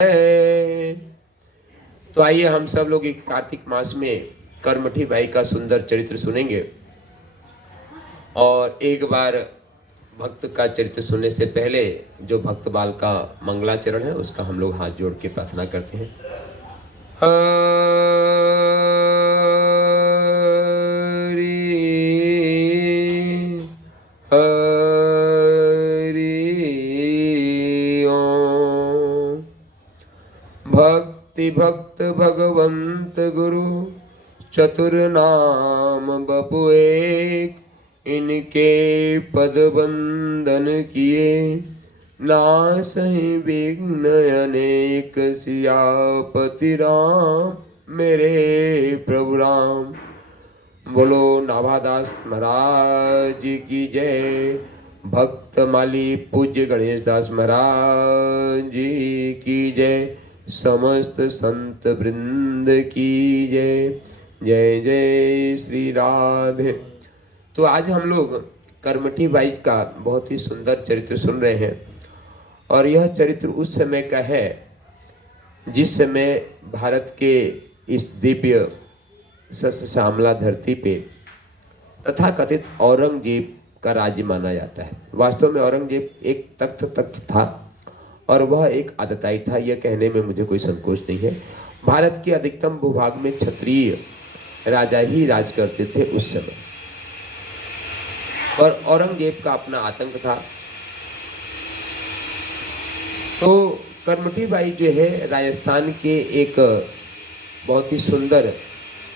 है। तो आइए हम सब लोग एक कार्तिक मास में कर्मठी बाई का सुंदर चरित्र सुनेंगे। और एक बार भक्त का चरित्र सुनने से पहले जो भक्त बाल का मंगलाचरण है उसका हम लोग हाथ जोड़ के प्रार्थना करते हैं। भक्ति भक्त भगवंत गुरु चतुर नाम बपु एक, इनके पद बंदन किए नासहि विघ्न अनेक। सियापति राम मेरे प्रभु राम। बोलो नाभादास महाराज की जय। भक्त माली पूज्य गणेश दास महाराज जी की जय। समस्त संत वृंद की जय। जय जय श्री राधे। तो आज हम लोग कर्मठी बाई का बहुत ही सुंदर चरित्र सुन रहे हैं। और यह चरित्र उस समय का है जिस समय भारत के इस दिव्य सस्य श्यामला धरती पे तथाकथित औरंगजेब का राज्य माना जाता है। वास्तव में औरंगजेब एक तख्त था और वह एक आतताई था, यह कहने में मुझे कोई संकोच नहीं है। भारत के अधिकतम भूभाग में क्षत्रिय राजा ही राज करते थे उस समय। और औरंगजेब का अपना आतंक था। तो कर्मठी बाई जो है राजस्थान के एक बहुत ही सुंदर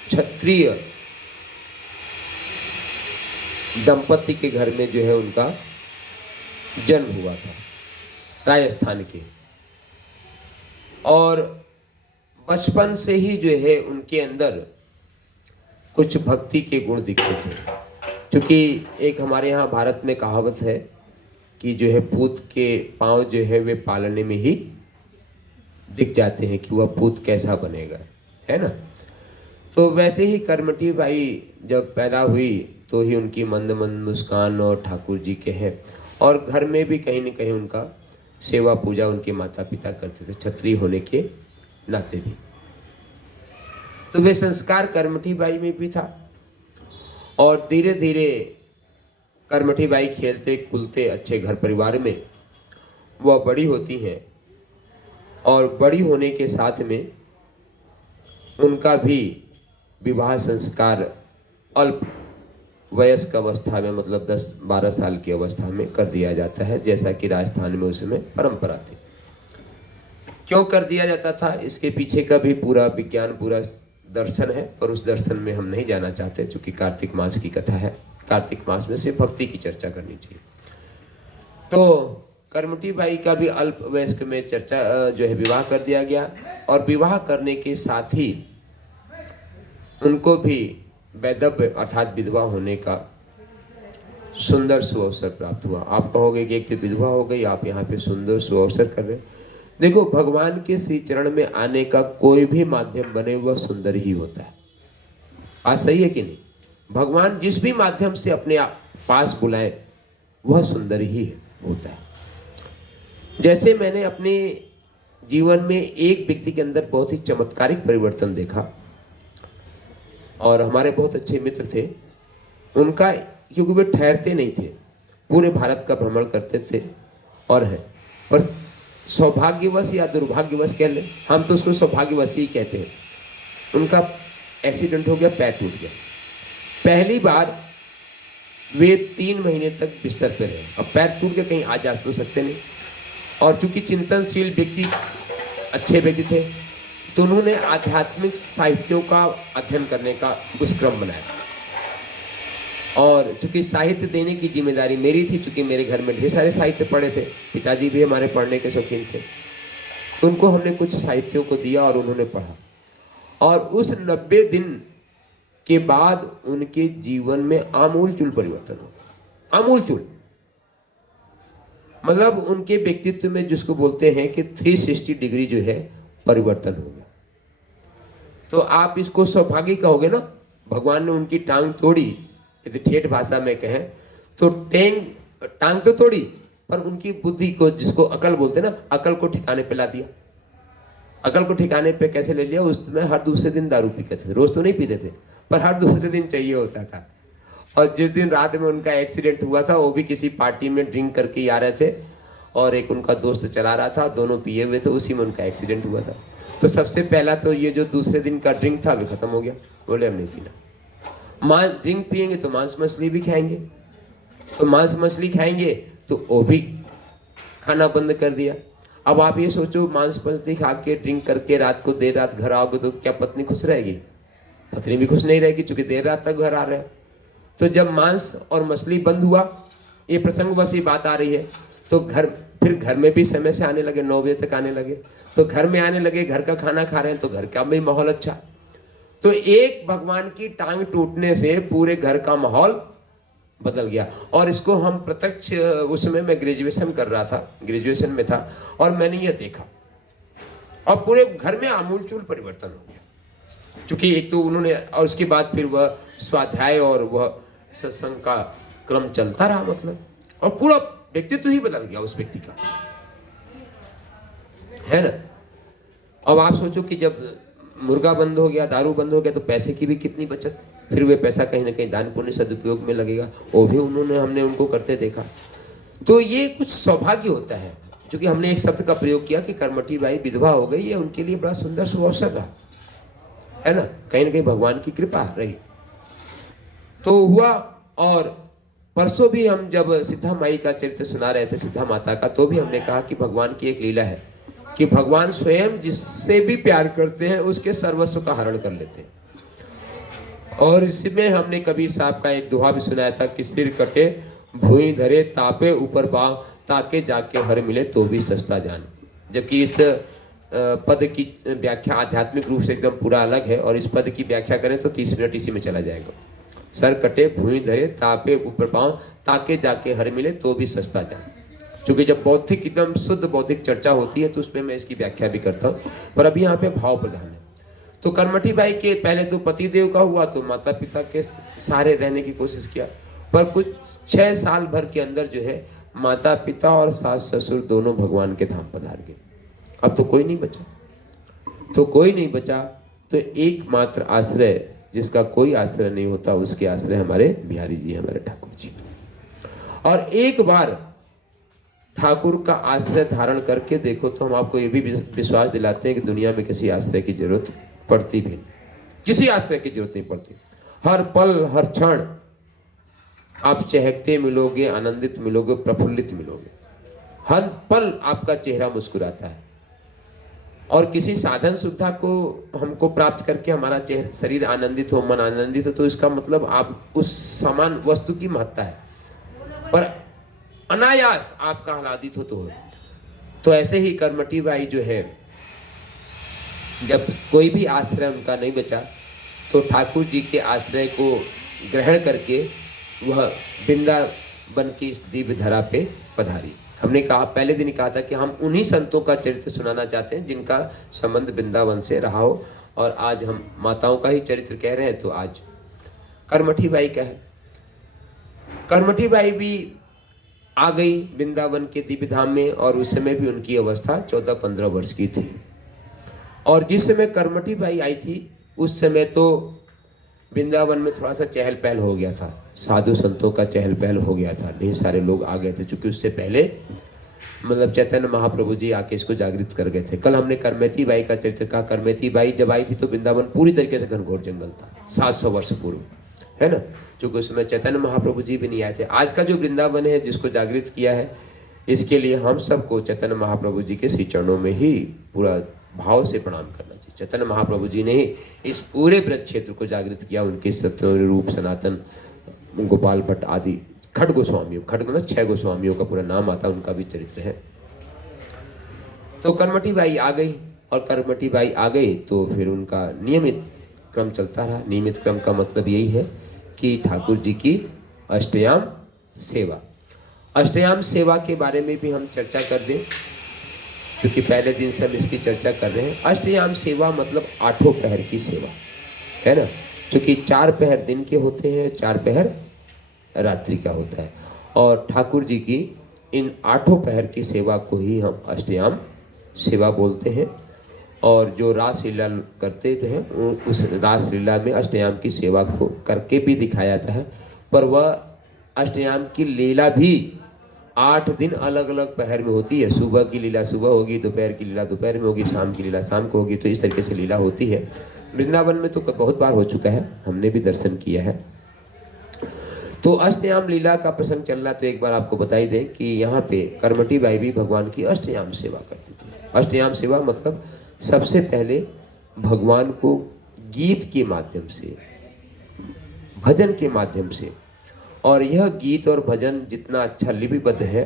क्षत्रिय दंपति के घर में जो है उनका जन्म हुआ था, राजस्थान के। और बचपन से ही जो है उनके अंदर कुछ भक्ति के गुण दिखते थे। क्योंकि एक हमारे यहाँ भारत में कहावत है कि जो है पूत के पांव जो है वे पालने में ही दिख जाते हैं कि वह पूत कैसा बनेगा, है ना। तो वैसे ही कर्मठी बाई जब पैदा हुई तो ही उनकी मंद मंद मुस्कान और ठाकुर जी के हैं। और घर में भी कहीं न कहीं उनका सेवा पूजा उनके माता पिता करते थे, क्षत्रिय होने के नाते भी। तो वे संस्कार कर्मठी बाई में भी था। और धीरे धीरे कर्मठी बाई खेलते कूदते अच्छे घर परिवार में वह बड़ी होती हैं। और बड़ी होने के साथ में उनका भी विवाह संस्कार अल्प वयस्क अवस्था में, मतलब 10-12 साल की अवस्था में कर दिया जाता है, जैसा कि राजस्थान में उस समय परंपरा थी। क्यों कर दिया जाता था इसके पीछे का भी पूरा विज्ञान, पूरा दर्शन है, पर उस दर्शन में हम नहीं जाना चाहते क्योंकि कार्तिक मास की कथा है। कार्तिक मास में सिर्फ भक्ति की चर्चा करनी चाहिए। तो कर्मठी बाई का भी अल्प वयस्क में चर्चा जो है विवाह कर दिया गया। और विवाह करने के साथ ही उनको भी वैधव्य अर्थात विधवा होने का सुंदर सुअवसर प्राप्त हुआ। आप कहोगे कि एक तो विधवा हो गई, आप यहाँ पे सुंदर सुअवसर कर रहे हैं। देखो, भगवान के श्री चरण में आने का कोई भी माध्यम बने वह सुंदर ही होता है। आज सही है कि नहीं? भगवान जिस भी माध्यम से अपने पास बुलाए वह सुंदर ही होता है। जैसे मैंने अपने जीवन में एक व्यक्ति के अंदर बहुत ही चमत्कारिक परिवर्तन देखा। और हमारे बहुत अच्छे मित्र थे उनका, क्योंकि वे ठहरते नहीं थे, पूरे भारत का भ्रमण करते थे और हैं, पर सौभाग्यवश या दुर्भाग्यवश कह लें, हम तो उसको सौभाग्यवश ही कहते हैं, उनका एक्सीडेंट हो गया, पैर टूट गया। पहली बार वे 3 महीने तक बिस्तर पर रहे। अब पैर टूट के कहीं आ जा तो सकते नहीं। और चूंकि चिंतनशील व्यक्ति, अच्छे व्यक्ति थे, तो उन्होंने आध्यात्मिक साहित्यों का अध्ययन करने का दुष्क्रम बनाया। और चूंकि साहित्य देने की जिम्मेदारी मेरी थी, चूंकि मेरे घर में ढेर सारे साहित्य पढ़े थे, पिताजी भी हमारे पढ़ने के शौकीन थे, तो उनको हमने कुछ साहित्यों को दिया और उन्होंने पढ़ा। और उस 90 दिन के बाद उनके जीवन में आमूलचूल परिवर्तन हो। आमूलचूल मतलब उनके व्यक्तित्व में जिसको बोलते हैं कि 360 डिग्री जो है परिवर्तन हो गया। तो आप इसको सौभाग्य कहोगे ना। भगवान ने उनकी टांग तोड़ी, यदि ठेठ भाषा में कहें तो टांग तो तोड़ी, पर उनकी बुद्धि को, जिसको अकल बोलते ना, अकल को ठिकाने पे ला दिया। अकल को ठिकाने पे कैसे ले लिया, उसमें हर दूसरे दिन दारू पीते थे, रोज तो नहीं पीते थे पर हर दूसरे दिन चाहिए होता था। और जिस दिन रात में उनका एक्सीडेंट हुआ था वो भी किसी पार्टी में ड्रिंक करके ही आ रहे थे और एक उनका दोस्त चला रहा था, दोनों पिए हुए थे, उसी में उनका एक्सीडेंट हुआ था। तो सबसे पहला तो ये जो दूसरे दिन का ड्रिंक था वो खत्म हो गया, बोले हम नहीं पीना। मांस ड्रिंक पियेंगे तो मांस मछली भी खाएंगे, तो मांस मछली खाएंगे तो वो भी खाना बंद कर दिया। अब आप ये सोचो, मांस मछली खा के ड्रिंक करके रात को देर रात घर आओगे तो क्या पत्नी खुश रहेगी? पत्नी भी खुश नहीं रहेगी क्योंकि देर रात तक घर आ रहे हैं। तो जब मांस और मछली बंद हुआ, ये प्रसंग वसी बात आ रही है, तो फिर घर में भी समय से आने लगे, 9 बजे तक आने लगे, तो घर में आने लगे, घर का खाना खा रहे हैं तो घर का भी माहौल अच्छा। तो एक भगवान की टांग टूटने से पूरे घर का माहौल बदल गया। और इसको हम प्रत्यक्ष, उस समय मैं ग्रेजुएशन कर रहा था, ग्रेजुएशन में था और मैंने ये देखा और पूरे घर में आमूलचूल परिवर्तन हो गया। क्योंकि एक तो उन्होंने, और उसके बाद फिर वह स्वाध्याय और वह सत्संग का क्रम चलता रहा, मतलब, और पूरा व्यक्तित्व ही बदल गया उस व्यक्ति का, है ना। अब आप सोचो कि जब मुर्गा बंद हो गया, दारू बंद हो गया, तो पैसे की भी कितनी बचत, फिर वे पैसा कहीं ना कहीं दान पुण्य सदुपयोग में लगेगा, वो भी हमने उनको करते देखा। तो ये कुछ सौभाग्य होता है, क्योंकि हमने एक शब्द का प्रयोग किया कि कर्मठी बाई विधवा हो गई, ये उनके लिए बड़ा सुंदर सुअवसर रहा, है ना कहीं भगवान की कृपा रही। तो हुआ। और परसों भी हम जब सिद्धा माई का चरित्र सुना रहे थे, सिद्धा माता का, तो भी हमने कहा कि भगवान की एक लीला है कि भगवान स्वयं जिससे भी प्यार करते हैं उसके सर्वस्व का हरण कर लेते हैं। और इसमें हमने कबीर साहब का एक दोहा भी सुनाया था कि सिर कटे भुई धरे तापे ऊपर बाव, ताके जाके हर मिले तो भी सस्ता जान। जबकि इस पद की व्याख्या आध्यात्मिक रूप से एकदम पूरा अलग है, और इस पद की व्याख्या करें तो 30 मिनट इसी में चला जाएगा। सर कटे भुई धरे तापे ऊपर पाँव, ताके जाके हर मिले तो भी सस्ता जान। क्योंकि जब बौद्धिक, एकदम शुद्ध बौद्धिक चर्चा होती है तो उसमें मैं इसकी व्याख्या भी करता हूँ, पर अभी यहाँ पे भाव प्रधान है। तो कर्मठी बाई के पहले तो पति देव का हुआ, तो माता पिता के सहारे रहने की कोशिश किया, पर कुछ 6 साल भर के अंदर जो है माता पिता और सास ससुर दोनों भगवान के धाम पधार गए। अब तो कोई नहीं बचा, तो एकमात्र आश्रय, जिसका कोई आश्रय नहीं होता, उसके आश्रय हमारे बिहारी जी, हमारे ठाकुर जी। और एक बार ठाकुर का आश्रय धारण करके देखो तो हम आपको ये भी विश्वास दिलाते हैं कि दुनिया में किसी आश्रय की जरूरत पड़ती भी नहीं, किसी आश्रय की जरूरत नहीं पड़ती। हर पल हर क्षण आप चहकते मिलोगे, आनंदित मिलोगे, प्रफुल्लित मिलोगे, हर पल आपका चेहरा मुस्कुराता है। और किसी साधन सुविधा को हमको प्राप्त करके हमारा शरीर आनंदित हो, मन आनंदित हो, तो इसका मतलब आप उस समान वस्तु की महत्ता है, पर अनायास आपका आह्लादित हो तो ऐसे ही कर्मठी बाई जो है, जब कोई भी आश्रय उनका नहीं बचा तो ठाकुर जी के आश्रय को ग्रहण करके वह वृंदावन की इस दिव्य धरा पे पधारी। हमने कहा, पहले दिन कहा था कि हम उन्हीं संतों का चरित्र सुनाना चाहते हैं जिनका संबंध वृंदावन से रहा हो, और आज हम माताओं का ही चरित्र कह रहे हैं, तो आज कर्मठी बाई का है। कर्मठी बाई भी आ गई वृंदावन के दिव्य धाम में, और उस समय भी उनकी अवस्था 14-15 वर्ष की थी। और जिस समय कर्मठी बाई आई थी उस समय तो वृंदावन में थोड़ा सा चहल पहल हो गया था, साधु संतों का चहल पहल हो गया था, ढेर सारे लोग आ गए थे, क्योंकि उससे पहले मतलब चैतन्य महाप्रभु जी आके इसको जागृत कर गए थे। कल हमने करमेती बाई का चरित्र कहा। करमेती बाई जब आई थी तो वृंदावन पूरी तरीके से घनघोर जंगल था, 700 वर्ष पूर्व, है ना, क्योंकि उसमें चैतन्य महाप्रभु जी भी नहीं आए थे। आज का जो वृंदावन है जिसको जागृत किया है, इसके लिए हम सबको चैतन्य महाप्रभु जी के श्री चरणों में ही पूरा भाव से प्रणाम करना चाहिए। चैतन्य महाप्रभु जी ने ही इस पूरे ब्रज क्षेत्र को जागृत किया। उनके सत्य रूप सनातन गोपाल भट्ट आदि खड गोस्वामियों, खड मतलब 6 गोस्वामियों का पूरा नाम आता, उनका भी चरित्र है। तो कर्मठी बाई आ गई, और कर्मठी बाई आ गई तो फिर उनका नियमित क्रम चलता रहा। नियमित क्रम का मतलब यही है कि ठाकुर जी की अष्टयाम सेवा। अष्टयाम सेवा के बारे में भी हम चर्चा कर दें, क्योंकि पहले दिन से हम इसकी चर्चा कर रहे हैं। अष्टयाम सेवा मतलब 8 पहर की सेवा, है ना, क्योंकि 4 पहर दिन के होते हैं, 4 पहर रात्रि का होता है, और ठाकुर जी की इन 8 पहर की सेवा को ही हम अष्टयाम सेवा बोलते हैं। और जो रासलीला करते हैं उस रासलीला में अष्टयाम की सेवा को करके भी दिखाया जाता है। पर वह अष्टयाम की लीला भी 8 दिन अलग अलग पहर में होती है। सुबह की लीला सुबह होगी, दोपहर की लीला दोपहर में होगी, शाम की लीला शाम को होगी। तो इस तरीके से लीला होती है। वृंदावन में तो बहुत बार हो चुका है, हमने भी दर्शन किया है। तो अष्टयाम लीला का प्रसंग चल रहा, तो एक बार आपको बताई दें कि यहाँ पे करमटी बाई भी भगवान की अष्टयाम सेवा करती थी। अष्टयाम सेवा मतलब सबसे पहले भगवान को गीत के माध्यम से, भजन के माध्यम से, और यह गीत और भजन जितना अच्छा लिपिबद्ध है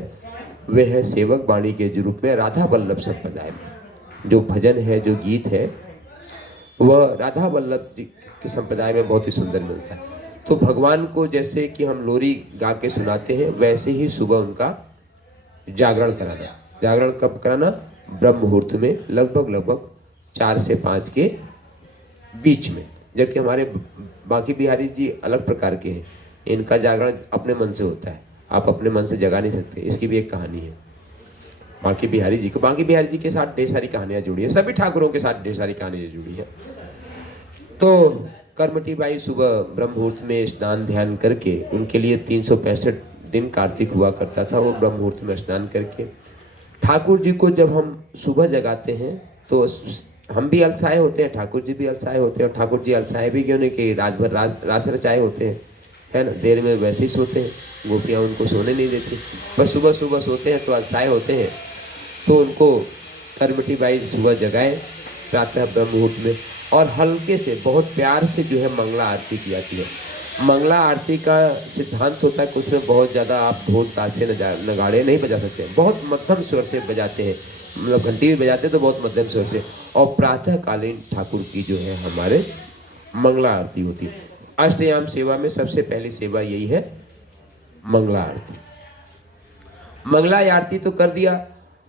वह है सेवक वाणी के रूप में राधा वल्लभ संप्रदाय में। जो भजन है, जो गीत है, वह राधा वल्लभ जी के संप्रदाय में बहुत ही सुंदर मिलता है। तो भगवान को जैसे कि हम लोरी गा के सुनाते हैं, वैसे ही सुबह उनका जागरण कराना। जागरण कब कराना? ब्रह्म मुहूर्त में, लगभग 4 से 5 के बीच में। जबकि हमारे बांके बिहारी जी अलग प्रकार के हैं, इनका जागरण अपने मन से होता है। आप अपने मन से जगा नहीं सकते। इसकी भी एक कहानी है बांके बिहारी जी को। बांके बिहारी जी के साथ ढेर सारी कहानियाँ जुड़ी है, सभी ठाकुरों के साथ ढेर सारी कहानियाँ जुड़ी है। तो करमटी बाई सुबह ब्रह्म मुहूर्त में स्नान ध्यान करके, उनके लिए 365 दिन कार्तिक हुआ करता था, वो ब्रह्म मुहूर्त में स्नान करके ठाकुर जी को जब हम सुबह जगाते हैं तो हम भी अलसाए होते हैं, ठाकुर जी भी अलसाए होते हैं। और ठाकुर जी अलसाए भी क्यों नहीं कि रात भर रास रचाए होते हैं, है ना। देर में वैसे ही सोते हैं, गोपियाँ उनको सोने नहीं देती, पर सुबह सुबह सोते हैं तो अलसाए होते हैं। तो उनको करमटी बाई सुबह जगाए प्रातः ब्रह्म मुहूर्त में, और हल्के से बहुत प्यार से जो है मंगला आरती की जाती है। मंगला आरती का सिद्धांत होता है कि उसमें बहुत ज़्यादा आप ढोल ताशे नगाड़े नहीं बजा सकते, बहुत मध्यम स्वर से बजाते हैं। मतलब घंटी भी बजाते तो बहुत मध्यम स्वर से। और प्रातःकालीन ठाकुर की जो है हमारे मंगला आरती होती है। अष्टयाम सेवा में सबसे पहली सेवा यही है, मंगला आरती। मंगला आरती तो कर दिया,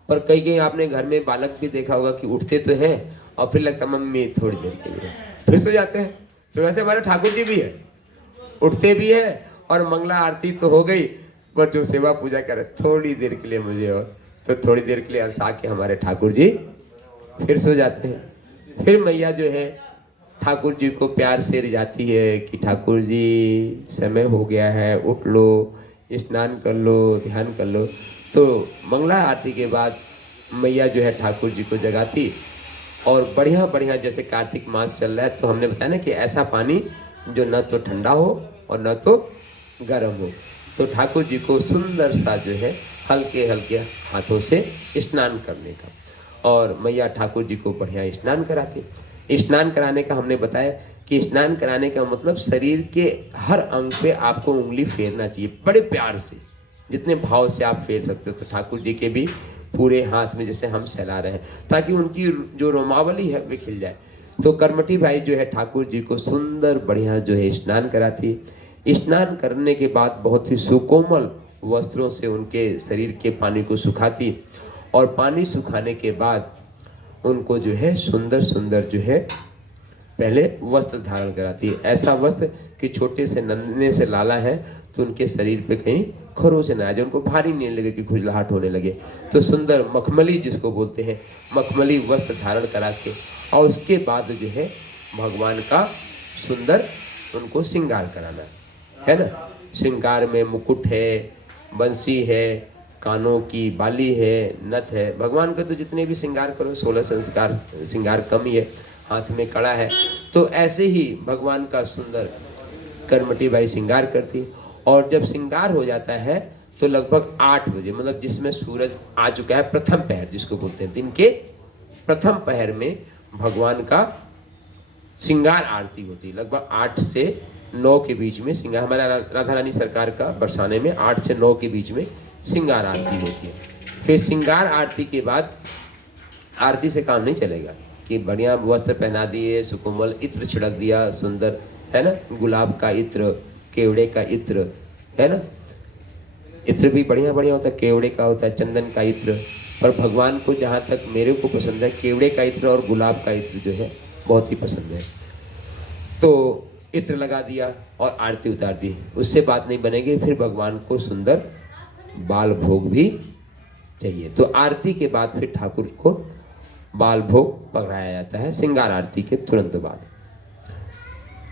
पर कई कई आपने घर में बालक भी देखा होगा कि उठते तो हैं और फिर लगता मम्मी थोड़ी देर के लिए, फिर सो जाते हैं। तो वैसे हमारे ठाकुर जी भी है, उठते भी है और मंगला आरती तो हो गई, पर जो सेवा पूजा करे थोड़ी देर के लिए मुझे, और तो थोड़ी देर के लिए अलसा के हमारे ठाकुर जी फिर सो जाते हैं। फिर मैया जो है ठाकुर जी को प्यार से रिझाती है कि ठाकुर जी समय हो गया है, उठ लो, स्नान कर लो, ध्यान कर लो। तो मंगला आरती के बाद मैया जो है ठाकुर जी को जगाती, और बढ़िया बढ़िया, जैसे कार्तिक मास चल रहा है तो हमने बताया ना कि ऐसा पानी जो न तो ठंडा हो और न तो गर्म हो। तो ठाकुर जी को सुंदर सा जो है हल्के हल्के हाथों से स्नान करने का, और मैया ठाकुर जी को बढ़िया स्नान कराती। स्नान कराने का हमने बताया कि स्नान कराने का मतलब शरीर के हर अंग पे आपको उंगली फेरना चाहिए, बड़े प्यार से, जितने भाव से आप फेर सकते हो। तो ठाकुर जी के भी पूरे हाथ में जैसे हम सहला रहे हैं, ताकि उनकी जो रोमावली है वे खिल जाए। तो करमटी बाई जो है ठाकुर जी को सुंदर बढ़िया जो है स्नान कराती। स्नान करने के बाद बहुत ही सुकोमल वस्त्रों से उनके शरीर के पानी को सुखाती, और पानी सुखाने के बाद उनको जो है सुंदर सुंदर जो है पहले वस्त्र धारण कराती है। ऐसा वस्त्र कि छोटे से नन्हे से लाला है तो उनके शरीर पे कहीं खरोच ना आ जाए, उनको भारी नहीं लगे कि खुजलाहट होने लगे। तो सुंदर मखमली जिसको बोलते हैं, मखमली वस्त्र धारण करा के, और उसके बाद जो है भगवान का सुंदर उनको श्रृंगार कराना है ना। श्रृंगार में मुकुट है, बंसी है, कानों की बाली है, नथ है। भगवान का तो जितने भी श्रृंगार करो 16 संस्कार श्रृंगार कम ही है, हाथ में कड़ा है। तो ऐसे ही भगवान का सुंदर करमटी बाई श्रृंगार करती। और जब श्रृंगार हो जाता है तो लगभग 8 बजे, मतलब जिसमें सूरज आ चुका है, प्रथम पहर जिसको बोलते हैं, दिन के प्रथम पहर में भगवान का श्रृंगार आरती होती है। लगभग 8 से 9 के बीच में श्रृंगार, हमारा राधा रानी सरकार का बरसाने में 8 से 9 के बीच में श्रृंगार आरती होती है। फिर श्रृंगार आरती के बाद आरती से काम नहीं चलेगा कि बढ़िया वस्त्र पहना दिए, सुकोमल इत्र छिड़क दिया, सुंदर है ना, गुलाब का इत्र, केवड़े का इत्र है ना। इत्र भी बढ़िया बढ़िया होता है, केवड़े का होता है, चंदन का इत्र। पर भगवान को जहाँ तक मेरे को पसंद है, केवड़े का इत्र और गुलाब का इत्र जो है बहुत ही पसंद है। तो इत्र लगा दिया और आरती उतार दी, उससे बात नहीं बनेगी। फिर भगवान को सुंदर बाल भोग भी चाहिए। तो आरती के बाद फिर ठाकुर को बाल भोग पकड़ाया जाता है श्रृंगार आरती के तुरंत बाद।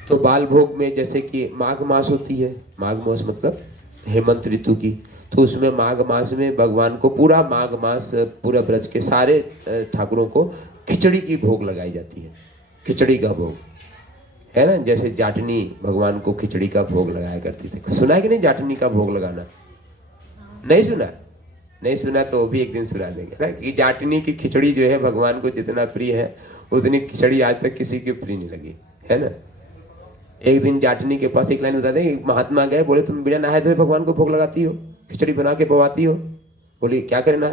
तो बाल भोग में जैसे कि माघ मास होती है, माघ मास मतलब हेमंत ऋतु की, तो उसमें माघ मास में भगवान को पूरा माघ मास पूरा ब्रज के सारे ठाकुरों को खिचड़ी की भोग लगाई जाती है। खिचड़ी का भोग है ना, जैसे जाटनी भगवान को खिचड़ी का भोग लगाया करती थी। सुना है कि नहीं जाटनी का भोग लगाना? नहीं सुना? नहीं सुना तो वो भी एक दिन सुना देंगे ना, कि जाटनी की खिचड़ी जो है भगवान को जितना प्रिय है उतनी खिचड़ी आज तक किसी की प्रिय नहीं लगी है ना। एक दिन जाटनी के पास एक लाइन बता दें, महात्मा गए, बोले तुम बिना नहाए धोए भगवान को भोग लगाती हो, खिचड़ी बना के पवाती हो। बोली क्या करना?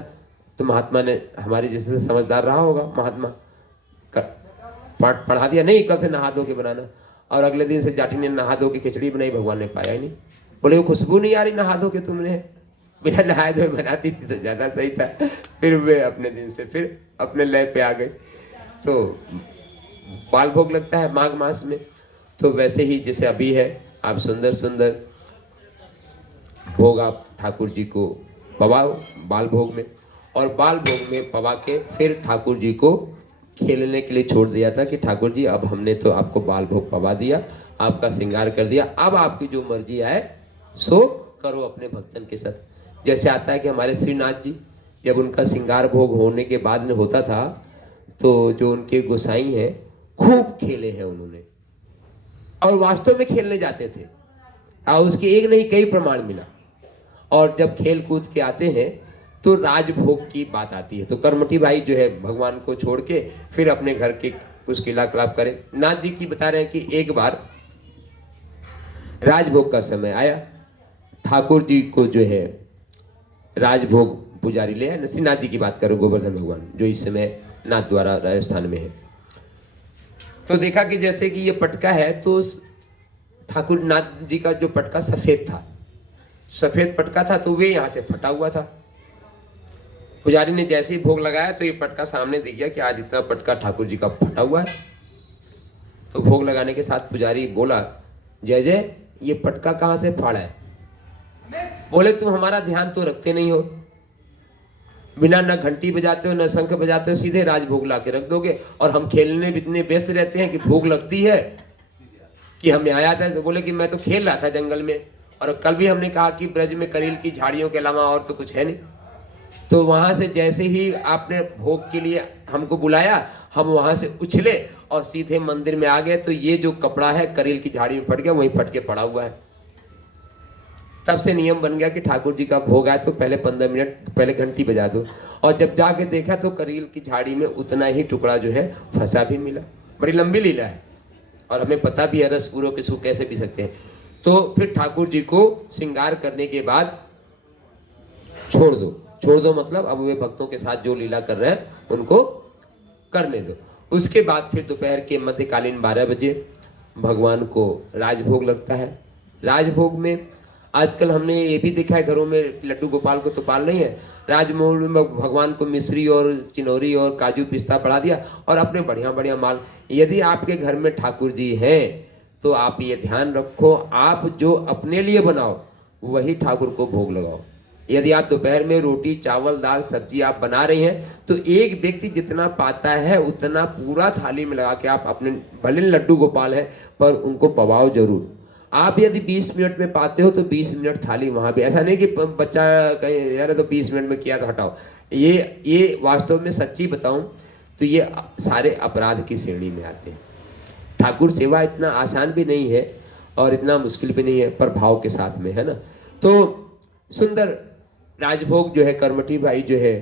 तो महात्मा ने, हमारे जैसे समझदार रहा होगा महात्मा, पाठ पढ़ा दिया, नहीं कल से नहा धो के बनाना। और अगले दिन से जाटनी ने नहा धो के खिचड़ी बनाई, भगवान ने पाया ही नहीं। बोले वो खुशबू नहीं आ रही नहा धो के तुमने, बिना नहाए धोए बनाती थी तो ज़्यादा सही था। फिर वे अपने दिन से फिर अपने लय पे आ गए। तो बाल भोग लगता है माघ मास में। तो वैसे ही जैसे अभी है, आप सुंदर सुंदर भोग आप ठाकुर जी को पवाओ बाल भोग में, और बाल भोग में पवा के फिर ठाकुर जी को खेलने के लिए छोड़ दिया था कि ठाकुर जी अब हमने तो आपको बाल भोग पवा दिया, आपका श्रृंगार कर दिया, अब आपकी जो मर्जी आए सो करो अपने भक्तन के साथ। जैसे आता है कि हमारे श्रीनाथ जी जब उनका श्रृंगार भोग होने के बाद में होता था, तो जो उनके गोसाई हैं खूब खेले हैं उन्होंने, और वास्तव में खेलने जाते थे, और उसके एक नहीं कई प्रमाण मिला। और जब खेल कूद के आते हैं तो राजभोग की बात आती है, तो कर्मठी भाई जो है भगवान को छोड़ के फिर अपने घर के कुछ क्रियाकलाप करें। नाथ जी की बता रहे हैं कि एक बार राजभोग का समय आया, ठाकुर जी को जो है राजभोग पुजारी ले आया। श्रीनाथ जी की बात करो, गोवर्धन भगवान जो इस समय नाथ द्वारा राजस्थान में है। तो देखा कि जैसे कि ये पटका है, तो ठाकुर नाथ जी का जो पटका सफेद था, सफेद पटका था, तो वे यहाँ से फटा हुआ था। पुजारी ने जैसे ही भोग लगाया तो ये पटका सामने दिख गया कि आज इतना पटका ठाकुर जी का फटा हुआ है। तो भोग लगाने के साथ पुजारी बोला, जय जय ये पटका कहाँ से फाड़ा है? बोले तुम हमारा ध्यान तो रखते नहीं हो, बिना न घंटी बजाते हो न शंख बजाते हो, सीधे राजभोग ला के रख दोगे, और हम खेलने में इतने व्यस्त रहते हैं कि भोग लगती है कि हमें आया था। तो बोले कि मैं तो खेल रहा था जंगल में, और कल भी हमने कहा कि ब्रज में करील की झाड़ियों के अलावा और तो कुछ है नहीं। तो वहाँ से जैसे ही आपने भोग के लिए हमको बुलाया, हम वहाँ से उछले और सीधे मंदिर में आ गए। तो ये जो कपड़ा है करील की झाड़ी में फट गया, वहीं फट के पड़ा हुआ है। तब से नियम बन गया कि ठाकुर जी का भोग आए तो पहले 15 मिनट पहले घंटी बजा दो, और जब जाके देखा तो करील की झाड़ी में उतना ही टुकड़ा जो है फंसा भी मिला। बड़ी लंबी लीला है, और हमें पता भी है रस पूरो के सुख कैसे पी सकते हैं। तो फिर ठाकुर जी को श्रृंगार करने के बाद छोड़ दो मतलब अब वे भक्तों के साथ जो लीला कर रहे हैं उनको करने दो। उसके बाद फिर दोपहर के मध्यकालीन 12 बजे भगवान को राजभोग लगता है। राजभोग में आजकल हमने ये भी देखा है, घरों में लड्डू गोपाल को तो पाल नहीं है, राजभोग में भगवान को मिश्री और चिनौरी और काजू पिस्ता बढ़ा दिया और अपने बढ़िया बढ़िया माल। यदि आपके घर में ठाकुर जी हैं तो आप ये ध्यान रखो, आप जो अपने लिए बनाओ वही ठाकुर को भोग लगाओ। यदि आप दोपहर में रोटी चावल दाल सब्जी आप बना रही हैं तो एक व्यक्ति जितना पाता है उतना पूरा थाली में लगा के आप अपने, भले लड्डू गोपाल है पर उनको पवाओ जरूर। आप यदि 20 मिनट में पाते हो तो 20 मिनट थाली वहाँ पे, ऐसा नहीं कि बच्चा कहीं यार तो 20 मिनट में किया तो हटाओ। ये वास्तव में सच्ची बताऊं तो ये सारे अपराध की श्रेणी में आते हैं। ठाकुर सेवा इतना आसान भी नहीं है और इतना मुश्किल भी नहीं है, पर भाव के साथ में है ना। तो सुंदर राजभोग जो है कर्मठी भाई जो है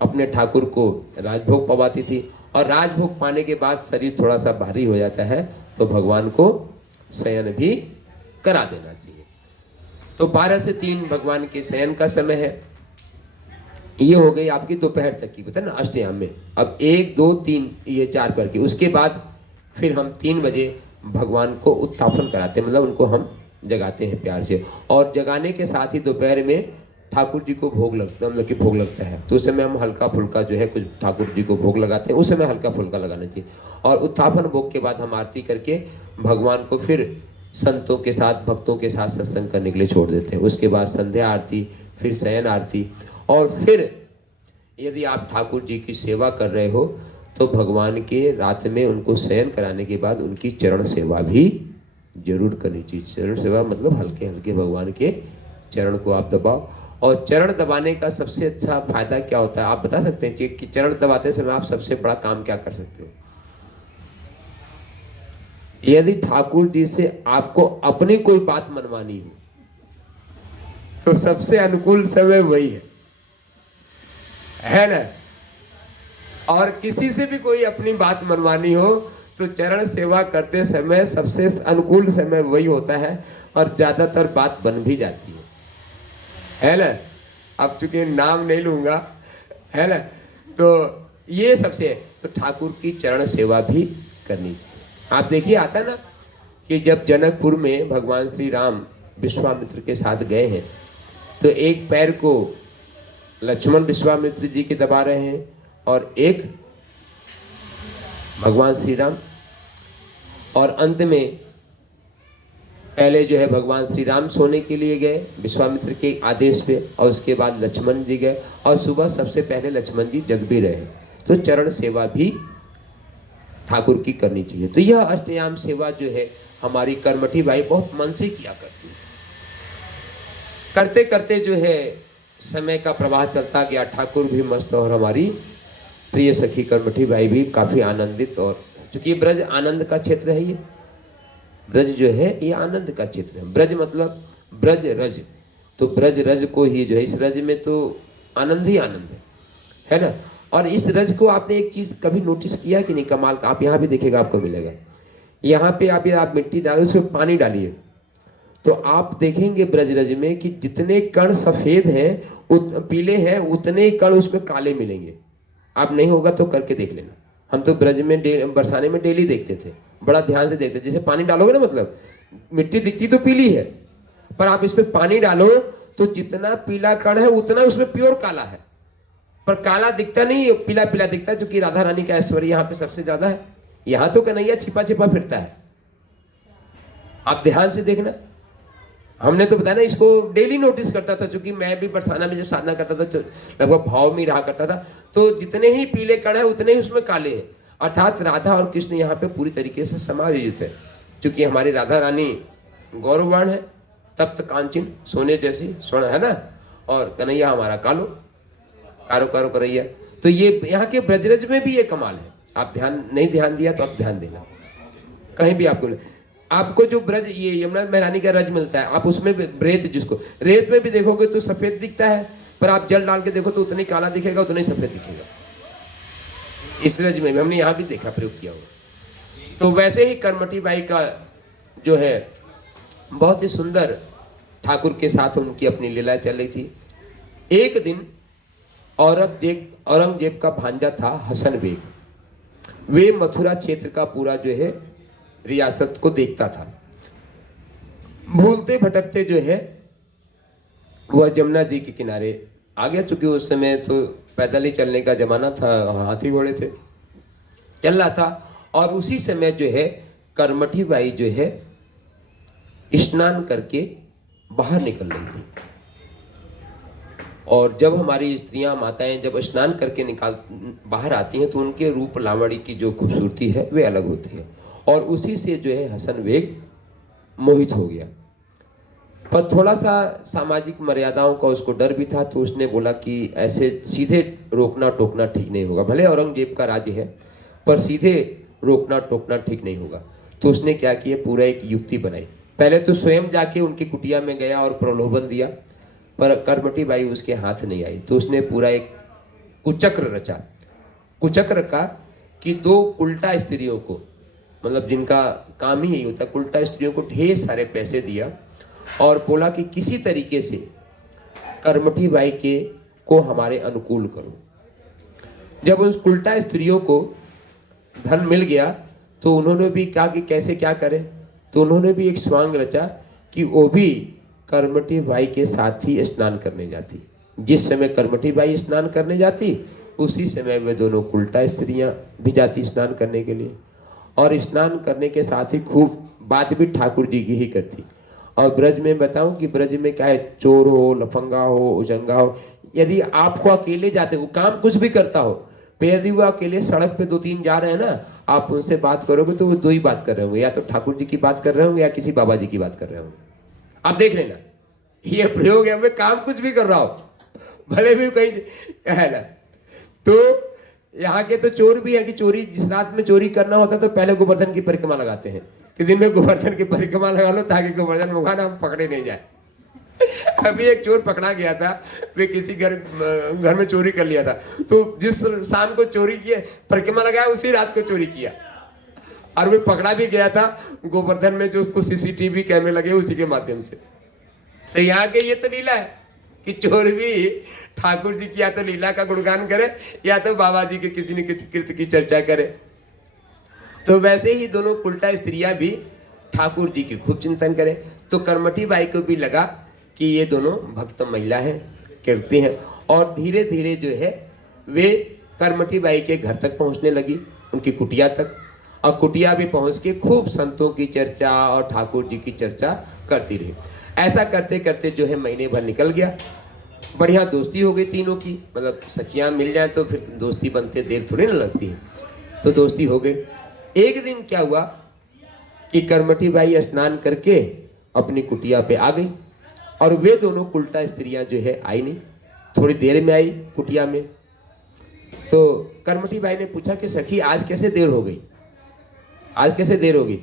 अपने ठाकुर को राजभोग पवाती थी, और राजभोग पाने के बाद शरीर थोड़ा सा भारी हो जाता है तो भगवान को शयन भी करा देना चाहिए। तो 12 से 3 भगवान के शयन का समय है। ये हो गई आपकी दोपहर तक की बता ना अष्टयाम में। अब 1 2 3 ये 4 करके, उसके बाद फिर हम 3 बजे भगवान को उत्थापन कराते हैं, मतलब उनको हम जगाते हैं प्यार से। और जगाने के साथ ही दोपहर में ठाकुर जी को भोग लगता है, मतलब कि भोग लगता है, तो उस समय हम हल्का फुल्का जो है कुछ ठाकुर जी को भोग लगाते हैं, उस समय हल्का फुल्का लगाना चाहिए। और उत्थापन भोग के बाद हम आरती करके भगवान को फिर संतों के साथ भक्तों के साथ सत्संग करने के लिए छोड़ देते हैं। उसके बाद संध्या आरती, फिर शयन आरती, और फिर यदि आप ठाकुर जी की सेवा कर रहे हो तो भगवान के रात में उनको शयन कराने के बाद उनकी चरण सेवा भी जरूर करनी चाहिए। चरण सेवा मतलब हल्के हल्के भगवान के चरण को आप दबाओ। और चरण दबाने का सबसे अच्छा फायदा क्या होता है आप बता सकते हैं कि चरण दबाते समय आप सबसे बड़ा काम क्या कर सकते हो? यदि ठाकुर जी से आपको अपनी कोई बात मनवानी हो तो सबसे अनुकूल समय वही है ना? और किसी से भी कोई अपनी बात मनवानी हो तो चरण सेवा करते समय सबसे अनुकूल समय वही होता है और ज्यादातर बात बन भी जाती है ना? अब चूंकि नाम नहीं लूंगा, है ना, तो ये सबसे है। तो ठाकुर की चरण सेवा भी करनी चाहिए। आप देखिए आता है ना कि जब जनकपुर में भगवान श्री राम विश्वामित्र के साथ गए हैं तो एक पैर को लक्ष्मण विश्वामित्र जी के दबा रहे हैं और एक भगवान श्री राम, और अंत में पहले जो है भगवान श्री राम सोने के लिए गए विश्वामित्र के आदेश पे और उसके बाद लक्ष्मण जी गए और सुबह सबसे पहले लक्ष्मण जी जग भी रहे। तो चरण सेवा भी ठाकुर की करनी चाहिए। तो यह अष्टयाम सेवा जो है हमारी कर्मठी बाई बहुत मन से किया करती थी। करते करते जो है समय का प्रवाह चलता गया, ठाकुर भी मस्त और हमारी प्रिय सखी कर्मठी बाई भी काफ़ी आनंदित। और चूंकि ब्रज आनंद का क्षेत्र है, ये ब्रज जो है ये आनंद का क्षेत्र है। ब्रज मतलब ब्रज रज, तो ब्रज रज को ही जो है इस रज में तो आनंद ही आनंद है ना? और इस रज को आपने एक चीज़ कभी नोटिस किया कि नहीं? कमाल का आप यहाँ भी देखिएगा, आपको मिलेगा। यहाँ पे आप मिट्टी डालो, उसमें पानी डालिए तो आप देखेंगे ब्रज रज में कि जितने कण सफ़ेद हैं पीले हैं उतने ही कण उसमें काले मिलेंगे। आप नहीं होगा तो करके देख लेना। हम तो ब्रज में बरसाने में डेली देखते थे, बड़ा ध्यान से देखते। जैसे पानी डालोगे ना, मतलब मिट्टी दिखती तो पीली है पर आप इसमें पानी डालो तो जितना पीला कण है उतना उसमें प्योर काला है, पर काला दिखता नहीं, पीला पीला दिखता है। क्योंकि राधा रानी का ऐश्वर्य यहाँ पे सबसे ज्यादा है। यहाँ तो कन्हैया छिपा छिपा फिरता है, आप ध्यान से देखना। हमने तो बताया ना, इसको डेली नोटिस करता था, क्योंकि मैं भी बरसाना में जब साधना करता था लगभग भाव में रहा करता था। तो जितने ही पीले कण है उतने ही उसमें काले हैं, अर्थात राधा और कृष्ण यहाँ पे पूरी तरीके से समायोजित है। क्योंकि हमारी राधा रानी गौरवान है, तप्त कांचन सोने जैसी स्वर्ण है ना, और कन्हैया हमारा कालो कारो कारो करैया। तो ये यहाँ के ब्रजरज में भी ये कमाल है। आप ध्यान दिया तो आप ध्यान देना, कहीं भी आपको जो ब्रज ये यमुना महारानी का रज मिलता है, आप उसमें रेत, जिसको रेत में भी देखोगे तो सफेद दिखता है, पर आप जल डाल के देखो तो उतना ही काला दिखेगा, उतना ही सफेद दिखेगा। इस रज में भी हमने यहाँ भी देखा, प्रयोग किया हुआ। तो वैसे ही कर्मठी बाई का जो है बहुत ही सुंदर ठाकुर के साथ उनकी अपनी लीला चल रही थी। एक दिन औरंगजेब का भांजा था हसन बेग, वे मथुरा क्षेत्र का पूरा जो है रियासत को देखता था। भूलते भटकते जो है वह जमुना जी के किनारे आ गया। चूंकि उस समय तो पैदल ही चलने का जमाना था, हाथी घोड़े थे, चल रहा था। और उसी समय जो है कर्मठी बाई जो है स्नान करके बाहर निकल रही थी। और जब हमारी स्त्रियां माताएं जब स्नान करके बाहर आती हैं तो उनके रूप लावणी की जो खूबसूरती है वे अलग होती है। और उसी से जो है हसन बेग मोहित हो गया। पर थोड़ा सा सामाजिक मर्यादाओं का उसको डर भी था, तो उसने बोला कि ऐसे सीधे रोकना टोकना ठीक नहीं होगा। भले औरंगजेब का राज्य है पर सीधे रोकना टोकना ठीक नहीं होगा। तो उसने क्या किया, पूरा एक युक्ति बनाई। पहले तो स्वयं जाके उनकी कुटिया में गया और प्रलोभन दिया, पर कर्मठी बाई उसके हाथ नहीं आई। तो उसने पूरा एक कुचक्र रचा। कुचक्र का कि दो उल्टा स्त्रियों को, मतलब जिनका काम ही यही होता है, उल्टा स्त्रियों को ढेर सारे पैसे दिया और बोला कि किसी तरीके से कर्मठी बाई को हमारे अनुकूल करो। जब उस उल्टा स्त्रियों को धन मिल गया तो उन्होंने भी कहा कि कैसे क्या करें। तो उन्होंने भी एक स्वांग रचा कि वो भी कर्मठी बाई के साथ ही स्नान करने जाती। जिस समय कर्मठी बाई स्नान करने जाती उसी समय वे दोनों उल्टा स्त्रियां भी जाती स्नान करने के लिए। और स्नान करने के साथ ही खूब बात भी ठाकुर जी की ही करती। और ब्रज में बताऊं कि ब्रज में क्या है, चोर हो, लफंगा हो, उजंगा हो, यदि आपको अकेले जाते, वो काम कुछ भी करता हो, तो यदि वो अकेले सड़क पे 2-3 जा रहे हैं ना, आप उनसे बात करोगे तो वो दो ही बात कर रहे होंगे, या तो ठाकुर जी की बात कर रहे होंगे या किसी बाबा जी की बात कर रहे होंगे। आप देख लेना, ये प्रयोग है, मैं काम कुछ भी कर रहा हूं, भले भी कहीं है ना। तो यहाँ के तो चोर भी है कि चोरी, जिस रात में चोरी करना होता है तो पहले गोवर्धन की परिक्रमा लगाते हैं कि दिन में गोवर्धन की परिक्रमा लगा लो ताकि गोवर्धन मुखाना हम पकड़े नहीं जाए। अभी एक चोर पकड़ा गया था, वे किसी घर में चोरी कर लिया था, तो जिस शाम को चोरी किया परिक्रमा लगाया उसी रात को चोरी किया, और वे पकड़ा भी गया था गोवर्धन में जो कुछ CCTV कैमरे लगे उसी के माध्यम से। तो यहाँ के ये तो लीला है कि चोर भी ठाकुर जी की या तो लीला का गुणगान करे या तो बाबा जी के किसी न किसी कृत्य की चर्चा करे। तो वैसे ही दोनों उल्टा स्त्रियां भी ठाकुर जी की खूब चिंतन करें। तो कर्मठी बाई को भी लगा कि ये दोनों भक्त महिला हैं, कीर्ति हैं, और धीरे धीरे जो है वे कर्मठी बाई के घर तक पहुंचने लगी, उनकी कुटिया तक, और कुटिया भी पहुंच के खूब संतों की चर्चा और ठाकुर जी की चर्चा करती रही। ऐसा करते करते जो है महीने भर निकल गया, बढ़िया दोस्ती हो गई तीनों की, मतलब सखियां मिल जाए तो फिर दोस्ती बनते देर थोड़ी ना लगती है, तो दोस्ती हो गई। एक दिन क्या हुआ कि कर्मठी बाई स्नान करके अपनी कुटिया पे आ गई, और वे दोनों उल्टा स्त्रियां जो है आई नहीं, थोड़ी देर में आई कुटिया में। तो कर्मठी बाई ने पूछा कि सखी आज कैसे देर हो गई, आज कैसे देर होगी।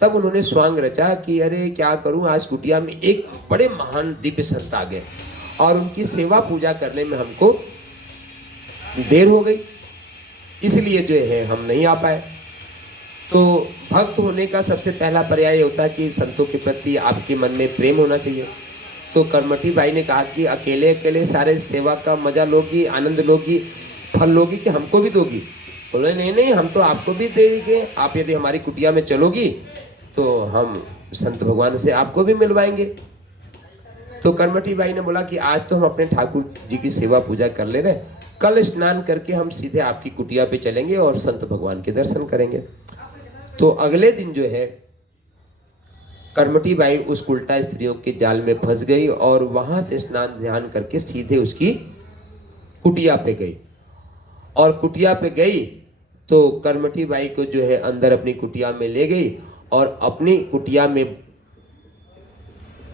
तब उन्होंने स्वांग रचा कि अरे क्या करूं, आज कुटिया में एक बड़े महान दिव्य संत आ गए और उनकी सेवा पूजा करने में हमको देर हो गई, इसलिए जो है हम नहीं आ पाए। तो भक्त होने का सबसे पहला पर्याय होता है कि संतों के प्रति आपके मन में प्रेम होना चाहिए। तो कर्मठी बाई ने कहा कि अकेले अकेले सारे सेवा का मजा लोगी, आनंद लोगी, फल लोगी कि हमको भी दोगी। बोले नहीं नहीं, हम तो आपको भी देंगे, आप यदि हमारी कुटिया में चलोगी तो हम संत भगवान से आपको भी मिलवाएंगे। तो कर्मठी बाई ने बोला कि आज तो हम अपने ठाकुर जी की सेवा पूजा कर ले रहे, कल स्नान करके हम सीधे आपकी कुटिया पे चलेंगे और संत भगवान के दर्शन करेंगे। तो अगले दिन जो है कर्मठी बाई उस उल्टा स्त्रियों के जाल में फंस गई और वहां से स्नान ध्यान करके सीधे उसकी कुटिया पे गई। और कुटिया पे गई तो कर्मठी बाई को जो है अंदर अपनी कुटिया में ले गई और अपनी कुटिया में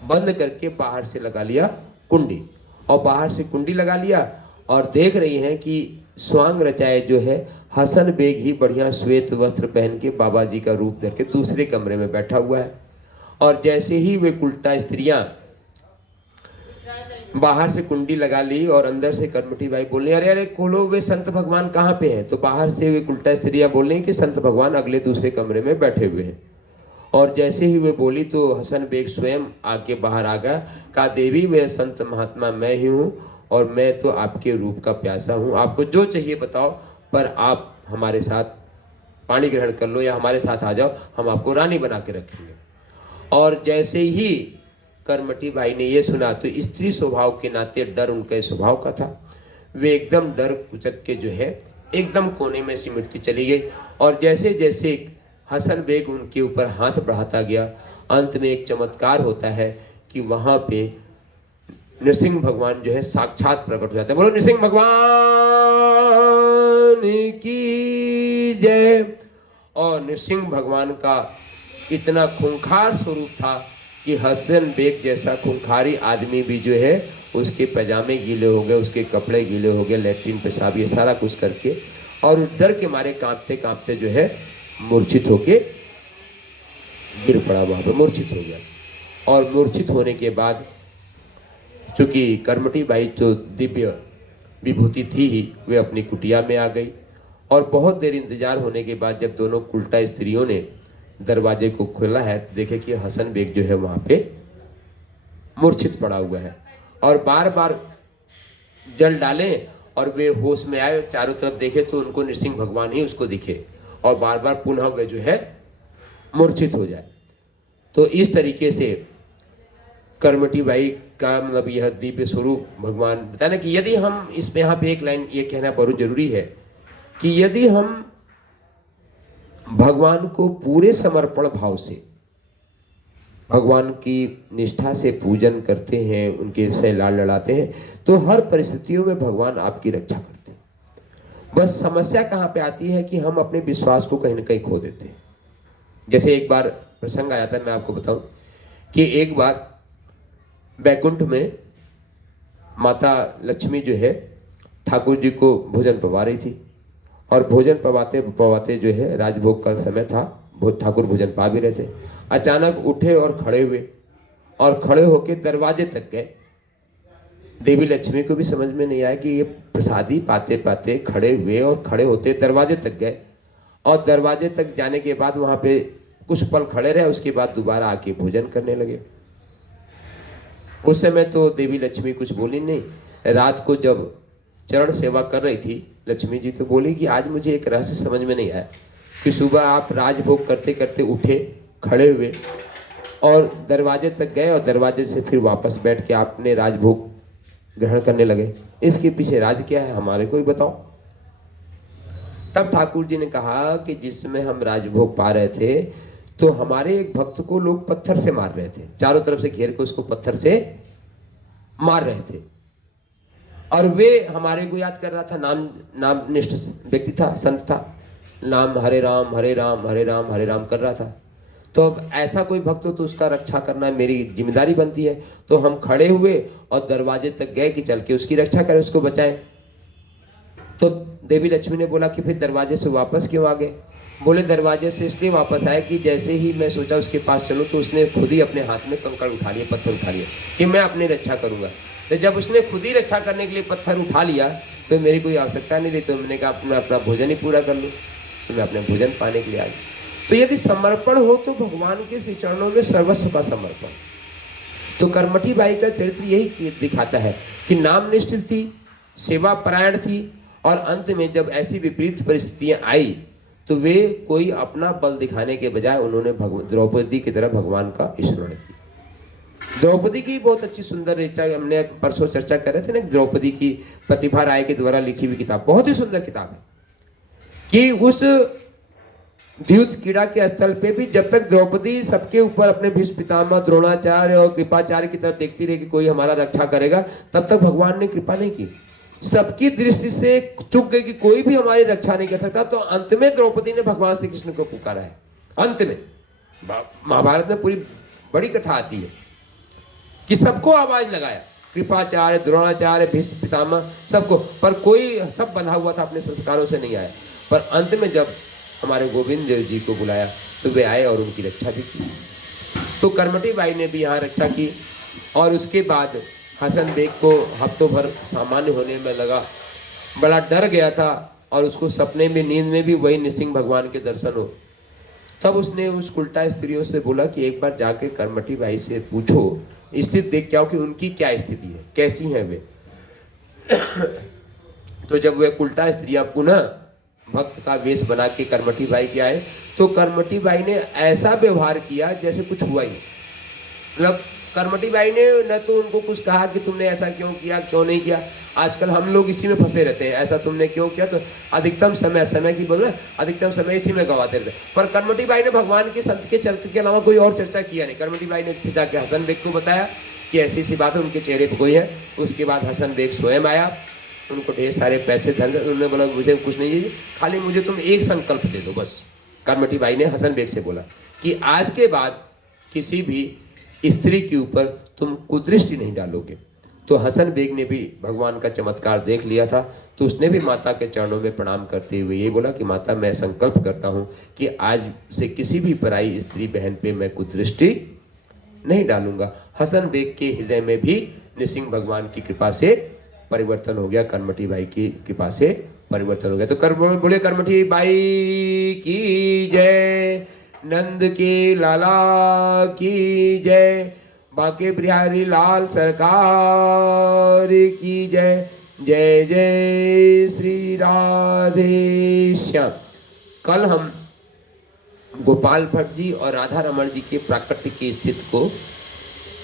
बंद करके बाहर से लगा लिया कुंडी, और बाहर से कुंडी लगा लिया, और देख रही हैं कि स्वांग रचाए जो है हसन बेग ही बढ़िया श्वेत वस्त्र पहन के बाबा जी का रूप धर के दूसरे कमरे में बैठा हुआ है। और जैसे ही वे उल्टा स्त्रियां बाहर से कुंडी लगा ली और अंदर से कर्मठी बाई बोलने अरे अरे खोलो, वे संत भगवान कहाँ पे हैं। तो बाहर से वे उल्टा स्त्रियां बोल रही कि संत भगवान अगले दूसरे कमरे में बैठे हुए हैं। और जैसे ही वे बोली तो हसन बेग स्वयं आके बाहर आ गया, कहा देवी वे संत महात्मा मैं ही हूँ और मैं तो आपके रूप का प्यासा हूँ, आपको जो चाहिए बताओ, पर आप हमारे साथ पानी ग्रहण कर लो या हमारे साथ आ जाओ, हम आपको रानी बना के रखेंगे। और जैसे ही कर्मठी बाई ने ये सुना तो स्त्री स्वभाव के नाते डर उनके स्वभाव का था, वे एकदम डर कुचक के जो है एकदम कोने में सिमटती चली गई। और जैसे जैसे हसन बेग उनके ऊपर हाथ बढ़ाता गया, अंत में एक चमत्कार होता है कि वहाँ पे नृसिंह भगवान जो है साक्षात प्रकट हो जाते हैं। बोलो नृसिंह भगवान की जय। और नृसिंह भगवान का इतना खूंखार स्वरूप था कि हसन बेग जैसा खूंखारी आदमी भी जो है उसके पैजामे गीले हो गए, उसके कपड़े गीले हो गए, लैट्रिन पेशाब ये सारा कुछ करके, और डर के मारे कांपते कांपते जो है मूर्छित होके गिर पड़ा, वहाँ पे मूर्छित हो गया। और मूर्छित होने के बाद चूँकि कर्मठी बाई जो दिव्य विभूति थी ही, वे अपनी कुटिया में आ गई। और बहुत देर इंतजार होने के बाद जब दोनों उल्टा स्त्रियों ने दरवाजे को खोला है तो देखे कि हसन बेग जो है वहाँ पे मूर्छित पड़ा हुआ है, और बार बार जल डाले और वे होश में आए, चारों तरफ देखे तो उनको नृसिंह भगवान ही उसको दिखे, और बार बार पुनः वे जो है मूर्छित हो जाए। तो इस तरीके से कर्मठी बाई का मतलब यह दिव्य स्वरूप भगवान बताया ना कि यदि हम इसमें यहाँ पे एक लाइन ये कहना बहुत जरूरी है कि यदि हम भगवान को पूरे समर्पण भाव से भगवान की निष्ठा से पूजन करते हैं, उनके से लाड़ लड़ाते हैं, तो हर परिस्थितियों में भगवान आपकी रक्षा करते हैं। बस समस्या कहाँ पे आती है कि हम अपने विश्वास को कहीं ना कहीं खो देते हैं। जैसे एक बार प्रसंग आया था, मैं आपको बताऊं कि एक बार बैकुंठ में माता लक्ष्मी जो है ठाकुर जी को भोजन पवा रही थी, और भोजन पवाते पवाते जो है राजभोग का समय था, ठाकुर भोजन पा भी रहे थे। अचानक उठे और खड़े हुए, और खड़े होकर दरवाजे तक गए। देवी लक्ष्मी को भी समझ में नहीं आया कि ये प्रसादी पाते पाते खड़े हुए, और खड़े होते दरवाजे तक गए, और दरवाजे तक जाने के बाद वहां पे कुछ पल खड़े रहे, उसके बाद दोबारा आके भोजन करने लगे। उस समय तो देवी लक्ष्मी कुछ बोली नहीं। रात को जब चरण सेवा कर रही थी लक्ष्मी जी, तो बोली कि आज मुझे एक रहस्य समझ में नहीं आया कि सुबह आप राजभोग करते करते उठे, खड़े हुए और दरवाजे तक गए, और दरवाजे से फिर वापस बैठ के आपने राजभोग ग्रहण करने लगे। इसके पीछे राज क्या है, हमारे को ही बताओ। तब ठाकुर जी ने कहा कि जिस समय हम राजभोग पा रहे थे तो हमारे एक भक्त को लोग पत्थर से मार रहे थे, चारों तरफ से घेर के उसको पत्थर से मार रहे थे, और वे हमारे को याद कर रहा था। नाम निष्ठ व्यक्ति था, संत था, नाम हरे राम हरे राम हरे राम हरे राम कर रहा था। तो अब ऐसा कोई भक्त हो तो उसका रक्षा करना मेरी जिम्मेदारी बनती है। तो हम खड़े हुए और दरवाजे तक गए कि चल के उसकी रक्षा करें, उसको बचाएं। तो देवी लक्ष्मी ने बोला कि फिर दरवाजे से वापस क्यों आ गए? बोले दरवाजे से इसलिए वापस आए कि जैसे ही मैं सोचा उसके पास चलूं तो उसने खुद ही अपने हाथ में कंकड़ उठा लिए, पत्थर उठा लिए कि मैं अपनी रक्षा करूंगा। तो जब उसने खुद ही रक्षा करने के लिए पत्थर उठा लिया तो मेरी कोई आवश्यकता नहीं रही। तो मैंने कहा मैं अपना भोजन ही पूरा कर लूँ, तो मैं अपने भोजन पाने के लिए आई। तो यदि समर्पण हो तो भगवान के श्री चरणों में सर्वस्व का समर्पण। तो कर्मठी बाई का चरित्र यही दिखाता है कि नामनिष्ठ थी, सेवा परायण थी, और अंत में जब ऐसी विपरीत परिस्थितियां आई तो वे कोई अपना बल दिखाने के बजाय उन्होंने द्रौपदी की तरह भगवान का स्मरण किया। द्रौपदी की बहुत अच्छी सुंदर रचना, हमने परसों चर्चा कर रहे थे ना, द्रौपदी की प्रतिभा राय के द्वारा लिखी हुई किताब, बहुत ही सुंदर किताब है कि उस द्यूत क्रीड़ा के स्थल पे भी जब तक द्रौपदी सबके ऊपर अपने भीष्म पितामह, द्रोणाचार्य और कृपाचार्य की तरफ देखती रही कि कोई हमारा रक्षा करेगा, तब तक भगवान ने कृपा नहीं की। सबकी दृष्टि से चुक गई कि कोई भी हमारी रक्षा नहीं कर सकता। तो अंत में द्रौपदी ने भगवान श्री कृष्ण को पुकारा है। अंत में महाभारत में पूरी बड़ी कथा आती है कि सबको आवाज लगाया, कृपाचार्य, द्रोणाचार्य, भीष्म पितामह, सबको, पर कोई सब बंधा हुआ था, अपने संस्कारों से नहीं आया। पर अंत में जब हमारे गोविंद देव जी को बुलाया तो वे आए और उनकी रक्षा भी की। तो कर्मठी बाई ने भी यहाँ रक्षा की, और उसके बाद हसन बेग को हफ्तों भर सामान्य होने में लगा, बड़ा डर गया था, और उसको सपने में, नींद में भी वही नृसिंह भगवान के दर्शन हो। तब उसने उस उल्टा स्त्रियों से बोला कि एक बार जाके कर्मठी बाई से पूछो, स्थिति देख क्या हो कि उनकी क्या स्थिति है, कैसी हैं वे। तो जब वे उल्टा स्त्रियां पुनः भक्त का वेश बना के कर्मठी बाई के आए तो कर्मठी बाई ने ऐसा व्यवहार किया जैसे कुछ हुआ ही नहीं। मतलब कर्मठी बाई ने न तो उनको कुछ कहा कि तुमने ऐसा क्यों किया, क्यों नहीं किया। आजकल हम लोग इसी में फंसे रहते हैं, ऐसा तुमने क्यों किया, तो अधिकतम समय की बोल रहे, अधिकतम समय इसी में गवाते रहते। पर कर्मठी बाई ने भगवान के संत के चरित्र के अलावा कोई और चर्चा किया नहीं। कर्मठी बाई ने फिर जाके हसन बेग को बताया कि ऐसी ऐसी बात है, उनके चेहरे पर कोई है। उसके बाद हसन बेग स्वयं आया, उनको ढेर सारे पैसे धन, उन्होंने बोला मुझे कुछ नहीं चाहिए, खाली मुझे तुम एक संकल्प दे दो बस। कर्मठी बाई ने हसन बेग से बोला कि आज के बाद किसी भी स्त्री के ऊपर तुम कुदृष्टि नहीं डालोगे। तो हसन बेग ने भी भगवान का चमत्कार देख लिया था, तो उसने भी माता के चरणों में प्रणाम करते हुए ये बोला कि माता, मैं संकल्प करता हूँ कि आज से किसी भी पराई स्त्री बहन पे मैं कुदृष्टि नहीं डालूंगा। हसन बेग के हृदय में भी नृसिंह भगवान की कृपा से परिवर्तन हो गया, कर्मठी बाई की कृपा से परिवर्तन हो गया। तो बोले कर्मठी बाई की जय, नंद के लाला की जय, बांके बिहारी लाल सरकार की जय। जय जय श्री राधे श्याम। कल हम गोपाल भट्ट जी और राधा रमण जी के प्राकट्य की स्थिति को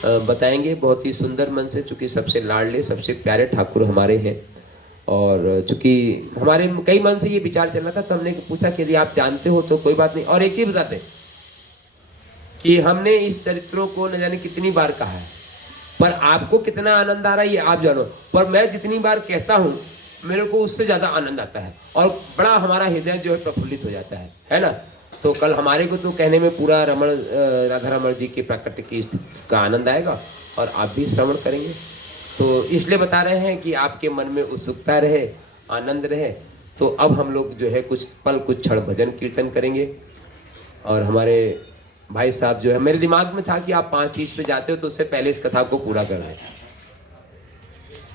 बताएंगे बहुत ही सुंदर मन से, चूँकि सबसे लाडले, सबसे प्यारे ठाकुर हमारे हैं। और चूँकि हमारे कई मन से ये विचार चल रहा था, तो हमने पूछा कि यदि आप जानते हो तो कोई बात नहीं। और एक चीज़ बताते कि हमने इस चरित्रों को न जाने कितनी बार कहा है, पर आपको कितना आनंद आ रहा है ये आप जानो। पर मैं जितनी बार कहता हूँ मेरे को उससे ज़्यादा आनंद आता है और बड़ा हमारा हृदय जो है प्रफुल्लित हो जाता है ना। तो कल हमारे को तो कहने में पूरा राधा रमण जी के प्राकट्य की स्थिति का आनंद आएगा और आप भी श्रवण करेंगे। तो इसलिए बता रहे हैं कि आपके मन में उत्सुकता रहे, आनंद रहे। तो अब हम लोग जो है कुछ पल कुछ क्षण भजन कीर्तन करेंगे। और हमारे भाई साहब जो है, मेरे दिमाग में था कि आप 5:30 पे जाते हो तो उससे पहले इस कथा को पूरा कराएं।